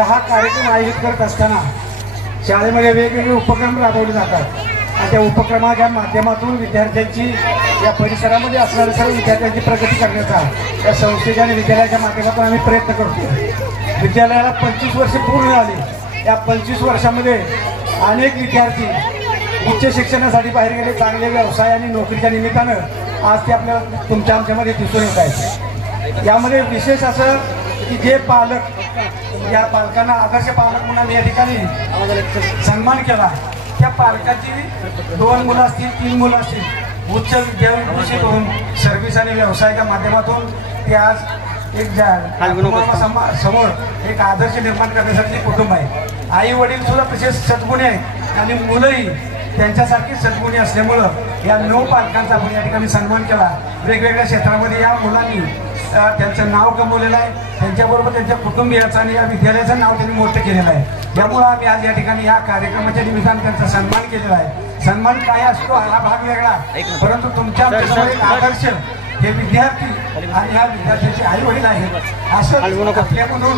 हा कार्यक्रम आयोजित करत असताना शाळेमध्ये वेगवेगळे उपक्रम राबवले जातात. आणि त्या उपक्रमाच्या माध्यमातून विद्यार्थ्यांची या परिसरामध्ये असणाऱ्या सर्व विद्यार्थ्यांची प्रगती करण्याचा या संस्थेच्या आणि विद्यालयाच्या माध्यमातून आम्ही प्रयत्न करतो विद्यालयाला पंचवीस वर्षे पूर्ण झाली. या पंचवीस वर्षामध्ये अनेक विद्यार्थी उच्च शिक्षणासाठी बाहेर गेले चांगले व्यवसाय आणि नोकरीच्या निमित्तानं आज ते आपल्या तुमच्या आमच्यामध्ये दिसून येत आहेत. यामध्ये विशेष असं की जे पालक या पालकांना आदर्श पालक म्हणून या ठिकाणी सन्मान केला त्या पालकाची दोन मुलं असतील तीन मुलं असतील उच्च विद्यापीठ करून सर्व्हिस आणि व्यवसायाच्या माध्यमातून ते आज एक समोर एक आदर्श निर्माण करण्यासाठी कुटुंब आहे. आई वडील सुद्धा तसेच सद्गुणी आहेत आणि मुलंही त्यांच्यासारखी सद्गुणी असल्यामुळं या नऊ पालकांचा आपण या ठिकाणी सन्मान केला. वेगवेगळ्या क्षेत्रामध्ये या मुलांनी त्यांचं नाव कमवलेलं आहे. त्यांच्याबरोबर त्यांच्या कुटुंबियाचं आणि या विद्यालयाचं नाव त्यांनी मोठं केलेलं आहे. त्यामुळं आम्ही आज या ठिकाणी या कार्यक्रमाच्या निमित्तानं त्यांचा सन्मान केलेला आहे. सन्मान काय असतो हा भाग वेगळा. परंतु तुमच्या एक आदर्श हे विद्यार्थी आणि ह्या विद्यार्थ्यांचे आई वडील आहेत. असं आपल्याकडून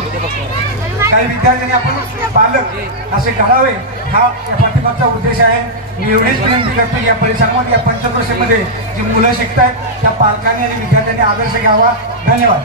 काही विद्यार्थ्यांनी आपण पालक असे घडावे हा या पाठिंबाचा उद्देश आहे. मी एवढीच विनंती करतो या परिसरामध्ये या पंचक्रोशीमध्ये जी मुलं शिकत आहेत त्या पालकांनी आणि विद्यार्थ्यांनी आदर्श घ्यावा. धन्यवाद.